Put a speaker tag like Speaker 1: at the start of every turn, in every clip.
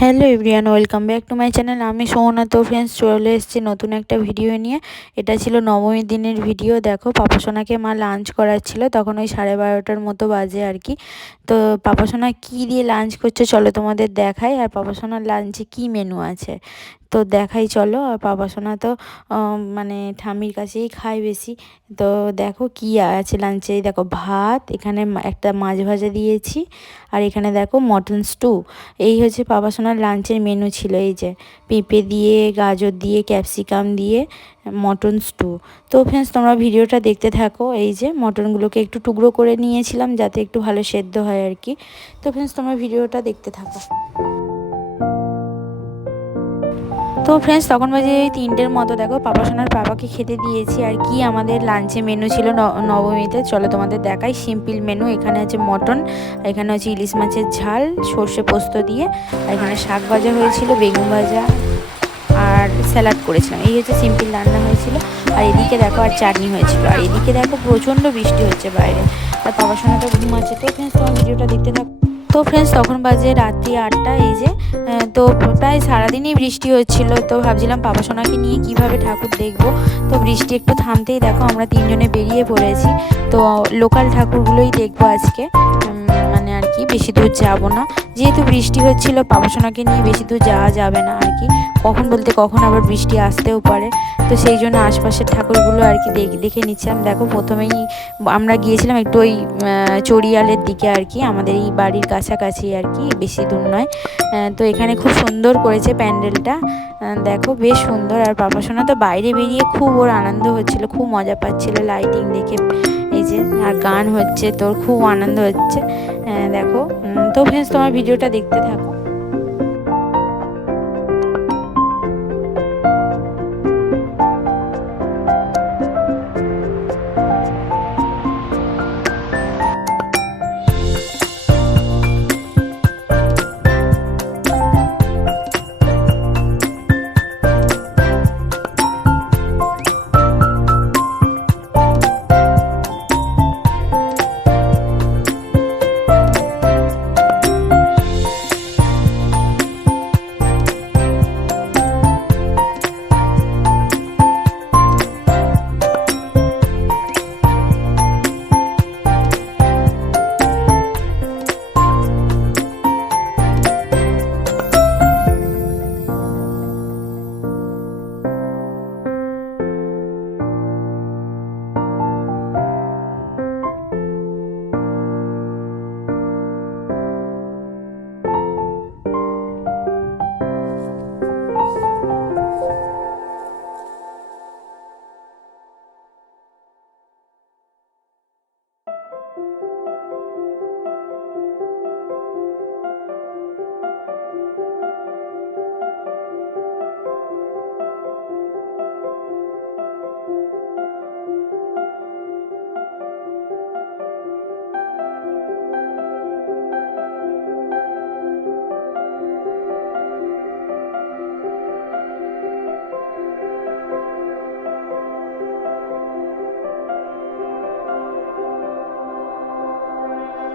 Speaker 1: Hello everyone, welcome back to my channel. আমি সোহনা তো friends চলে এসেছি নতুন একটা ভিডিও নিয়ে। এটা ছিল নবমী দিনের ভিডিও। দেখো পাপাসোনাকে মা লাঞ্চ করাচ্ছিল তখন ওই সাড়ে বারোটার মতো বাজে আর কি। তো পাপাসোনা কী দিয়ে লাঞ্চ করছে চলো তোমাদের দেখাই। আর পাপাসোনার লাঞ্চে কি মেনু আছে? তো দেখাই চলো, আর বাবা সোনা তো মানে ঠামির কাছেই খায় বেশি। তো দেখো কি আছে লাঞ্চে দেখো ভাত, এখানে একটা মাছ ভাজা দিয়েছি, আর এখানে দেখো মটন স্টু এই হচ্ছে বাবা সোনার লাঞ্চের মেনু ছিল, এই যে পেঁপে দিয়ে, গাজর দিয়ে ক্যাপসিকাম দিয়ে মটন স্টু তো ফ্রেন্ডস তোমরা ভিডিওটা দেখতে থাকো, এই যে মটনগুলোকে একটু টুকরো করে নিয়েছিলাম, যাতে একটু ভালো সেদ্ধ হয় আর কি। তো ফ্রেন্ডস তোমরা ভিডিওটা দেখতে থাকো। তো ফ্রেন্ডস তখন বাজে তিনটের মতো। দেখো, পাপা সোনার পাপাকে খেতে দিয়েছি আর কি। আমাদের লাঞ্চে মেনু ছিল নবমীতে। চলো তোমাদের দেখাই। সিম্পল মেনু এখানে আছে মটন এখানে হচ্ছে ইলিশ মাছের ঝাল, সর্ষে পোস্ত দিয়ে, আর এখানে শাক ভাজা হয়েছিল, বেগুন ভাজা আর স্যালাড করেছিলাম। এই হচ্ছে সিম্পল রান্না হয়েছিল। আর এদিকে দেখো, আর চাটনি হয়েছিল। আর এদিকে দেখো, প্রচণ্ড বৃষ্টি হচ্ছে বাইরে। আর পাপা সোনাটা ঘুমাচ্ছে। তো ফ্রেন্ডস তোমার ভিডিওটা দেখতে থাকো। তো ফ্রেন্ডস তখন বাজে রাত্রি আটটা। এই যে তো প্রায় সারাদিনই বৃষ্টি হচ্ছিল। তো ভাবছিলাম বাবা সোনাকে নিয়ে কীভাবে ঠাকুর দেখব। তো বৃষ্টি একটু থামতেই দেখো, আমরা তিনজনে বেরিয়ে পড়েছি। তো লোকাল ঠাকুরগুলোই দেখব আজকে। কি, বেশি দূর যাব না। যেহেতু বৃষ্টি হচ্ছিল, পাপাসোনাকে নিয়ে বেশি দূর যাওয়া যাবে না আর কি। কখন বলতে কখন আবার বৃষ্টি আসতেও পারে। তো সেই জন্য আশপাশের ঠাকুরগুলো আর কি দেখে নিচ্ছিলাম। দেখো, প্রথমেই আমরা গিয়েছিলাম একটু ওই চড়িয়ালের দিকে আর কি। আমাদের এই বাড়ির কাছাকাছি আর কি, বেশি দূর নয়। তো এখানে খুব সুন্দর করেছে প্যান্ডেলটা। দেখো, বেশ সুন্দর। আর পাপাসোনা তো বাইরে বেরিয়ে খুব ওর আনন্দ হচ্ছিল, খুব মজা পাচ্ছিল লাইটিং দেখে। যে আর গান হচ্ছে, তোর খুব আনন্দ হচ্ছে। দেখো তো ফ্রেন্ডস তোমার ভিডিওটা দেখতে থাকো।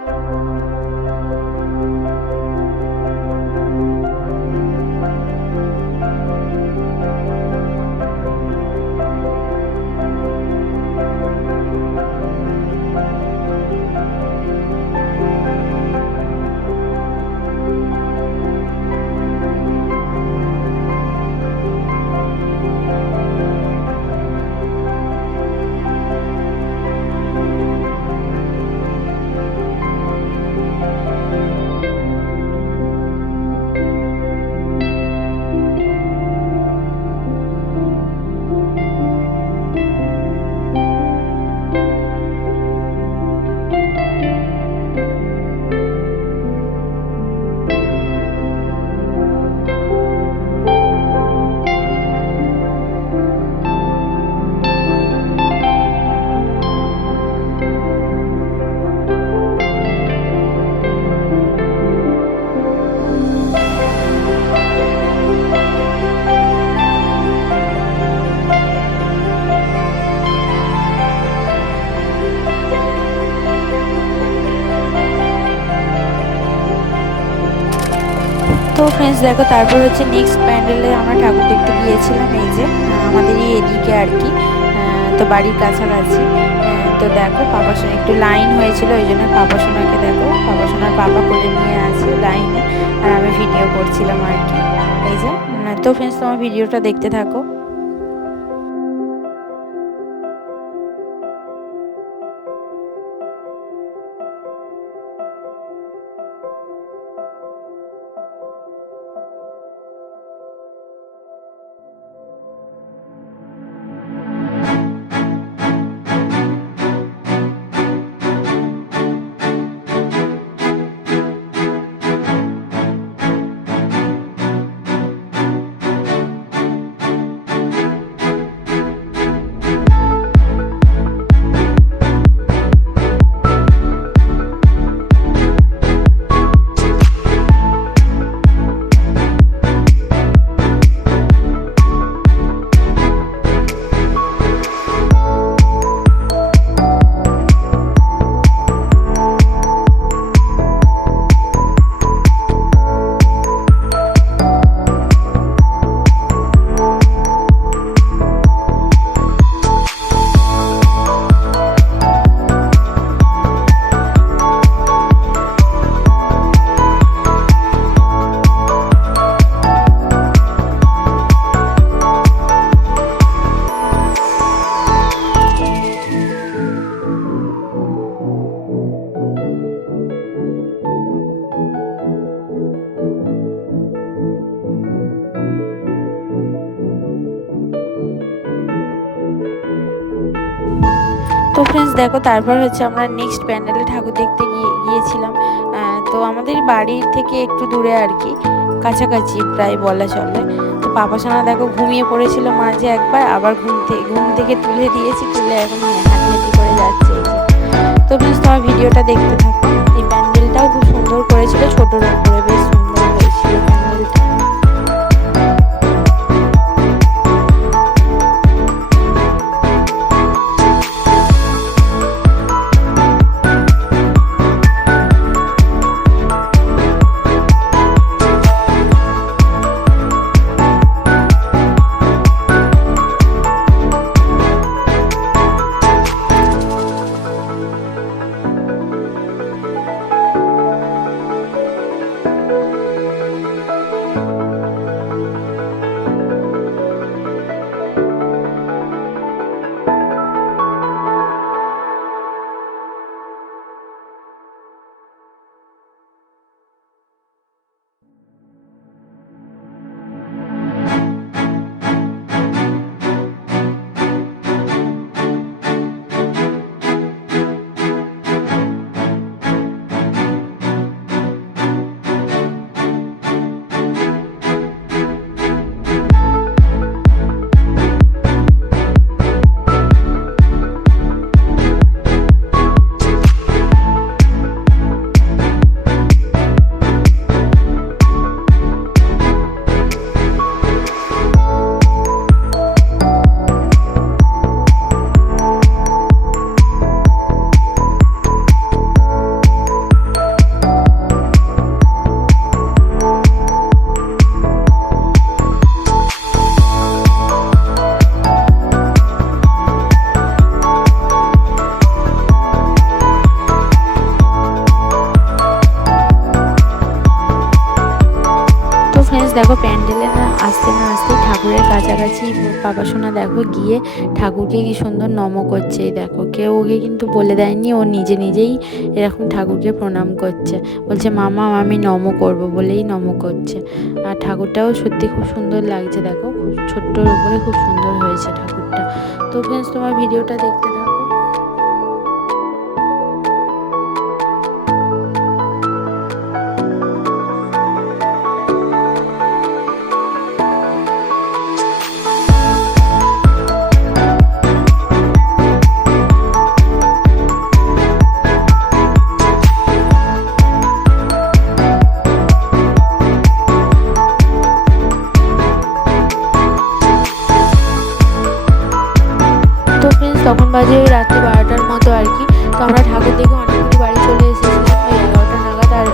Speaker 1: Música ফ্রেন্ডস দেখো তারপর হচ্ছে নেক্সট প্যান্ডেলে আমরা ঠাকুর দেখতে গিয়েছিলাম এই যে আমাদের এই এদিকে আর কি তো বাড়ির কাছাকাছি। আহ, তো দেখো পাপা সোনা একটু লাইন হয়েছিল ওই জন্য পাপা সোনাকে দেখো পাপা সোনার পাপা করে নিয়ে আছে লাইনে আর আমি ভিডিও করছিলাম আর কি। এই যে তো ফ্রেন্ডস তোমার ভিডিওটা দেখতে থাকো। দেখো, তারপর হচ্ছে আমরা নেক্সট প্যান্ডেলে ঠাকুর দেখতে গিয়ে, গিয়েছিলাম। তো আমাদের বাড়ির থেকে একটু দূরে আর কি, কাছাকাছি প্রায় বলা চলে। তো পাপাসানা দেখো, ঘুমিয়ে পড়েছিল মাঝে একবার, আবার ঘুম থেকে ঘুম থেকে তুলে দিয়েছি, তুলে এখন হাঁটি করে যাচ্ছে। তো ফ্রেন্ডস তোমার ভিডিওটা দেখতে থাকো। এই প্যান্ডেলটাও খুব সুন্দর করেছিল ছোটোর উপরে বেশ দেখো প্যান্ডেলে না আসতে না আসতে ঠাকুরের কাছাকাছি বাবা সোনা দেখো গিয়ে ঠাকুরকে কি সুন্দর নম করছে দেখো। কেউ ওকে কিন্তু বলে দেয়নি, ও নিজে নিজেই এরকম ঠাকুরকে প্রণাম করছে। বলছে, মামা, আমি নম করব বলেই নম করছে। আর ঠাকুরটাও সত্যি খুব সুন্দর লাগছে, দেখো। ছোট্টর উপরে খুব সুন্দর হয়েছে ঠাকুরটা। তো ফ্রেন্ডস তোমার ভিডিওটা দেখতে রাত্রে বারোটার মতো আর কি। তো আমরা ঠাকুর দেখে অনেকগুলি বাড়ি চলে এসেছিলাম ওই এগারোটা নাগাদ আর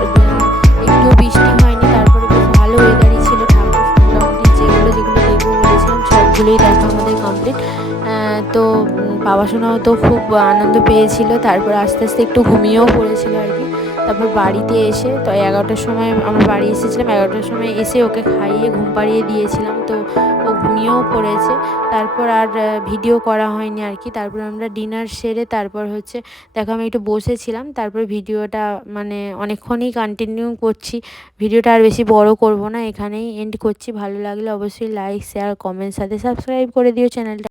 Speaker 1: একটু বৃষ্টি হয়নি, তারপরে বেশ ভালো ওয়েদারই ছিল ঠাকুর। যেগুলো যেগুলো দেখব বলেছিলাম, সবগুলোই দেখা আমাদের কমপ্লিট তো বাবাসোনাও তো খুব আনন্দ পেয়েছিল, তারপর আস্তে আস্তে একটু ঘুমিয়েও পড়েছিল আর কি। তারপর বাড়িতে এসে তো এগারোটার সময় আমরা বাড়ি এসেছিলাম, এগারোটার সময় এসে ওকে খাইয়ে ঘুম পাড়িয়ে দিয়েছিলাম। তো ও ঘুমিয়েও পড়েছে। তারপর আর ভিডিও করা হয়নি আর কি। তারপর আমরা ডিনার সেরে তারপর হচ্ছে, দেখো আমি একটু বসেছিলাম। তারপর ভিডিওটা মানে অনেকক্ষণই কন্টিনিউ করছি। ভিডিওটা আর বেশি বড় করব না। এখানেই এন্ড করছি। ভালো লাগলে অবশ্যই লাইক শেয়ার কমেন্ট সাথে সাবস্ক্রাইব করে দিও চ্যানেলটা